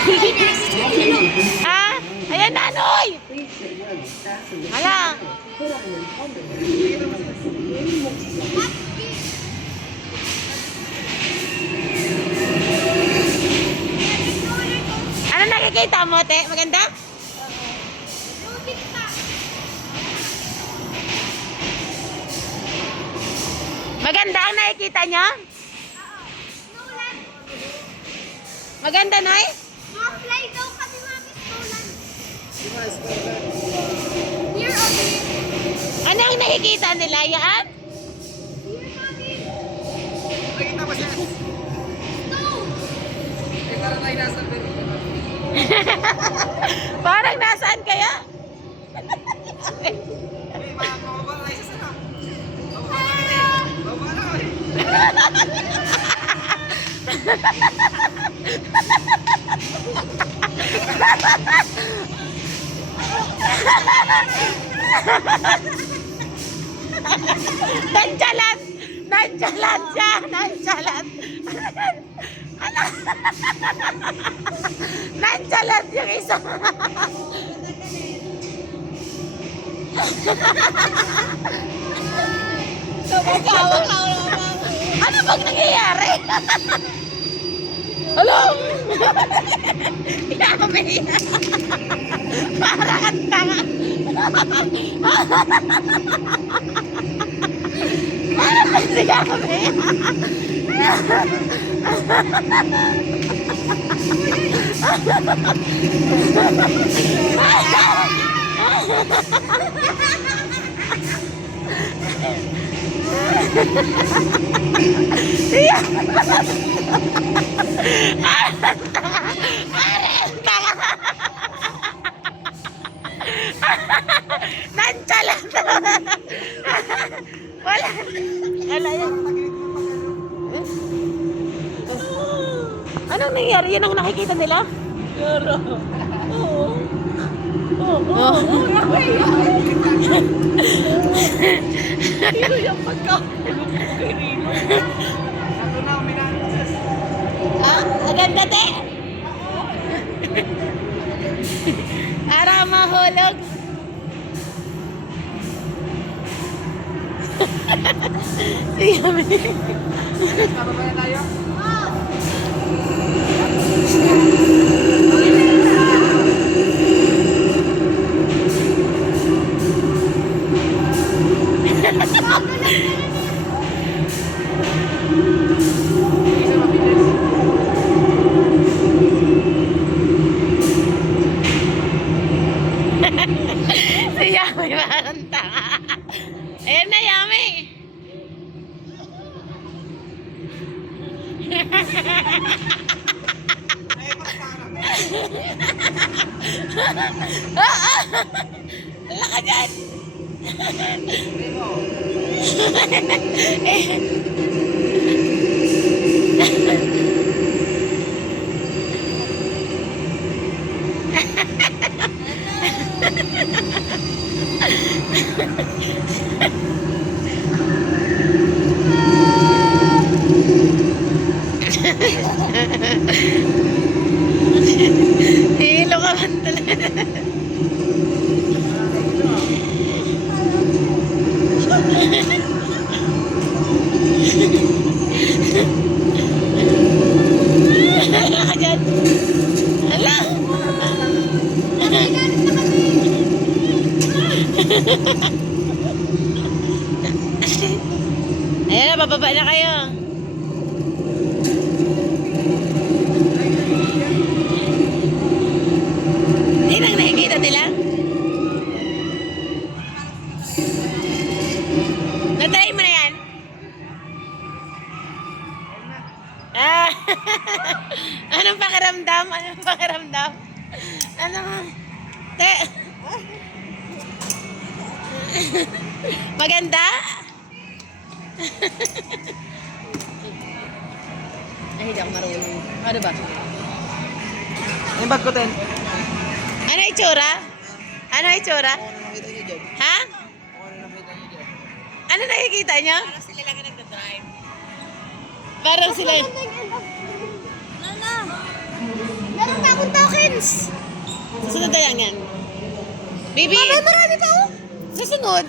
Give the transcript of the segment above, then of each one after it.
Ah, ayan na, Noy! Hala. Ano nakikita mo, te? Maganda? Maganda ang nakikita niyo? Maganda, Noy? Ma-fly daw kasi mami stolen. Here or here? Ano ang nakikita nila? Yan? Here, mami. Nakita ba siya? Stone. Eh, parang ay nasa Parang nasaan kaya? Eh, mga pababa na isa sana. Pababa na kami. Nonchalant! Nonchalant siya! Nonchalant! Nonchalant yung isa! Ano bang nangyayari? Hello? Yami! Parang ang tanga! Ano ba si Yami? Nonchalant! Wala. Wala yan. Anong nangyari? Yan ang nakikita nila? Pero, oo. Oo, Oh. Pero yung pagkakulong ko kay Rino. Ano na, uminantos. Ah, aganda te. Para mahulog. Sige, Pababa na tayo. Isa mabilis. si Yami parang tanga. Ayan na, Yami. Wala ka dyan. Hilo ka man talaga. Wala ka dyan. Hala. Ayan na, bababa na kayo. Hindi nang nakikita nila. Natry mo na yan. Ah, anong pakiramdam? Anong pakiramdam? Ano? Te. Maganda? Ay, hindi ako marunong. Ano ba? Yung bag ko, Ten. Ano itsura? Ano itsura? Ano nakita niyo dyan? Ha? Ano nakita niyo dyan? Ano nakikita niyo? Parang sila lang nagdadrive. Parang sila... Meron pa akong Dawkins! Susunod na lang yan. Baby! Marami pa oh! Susunod.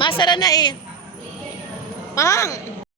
Masara na eh. Mahang!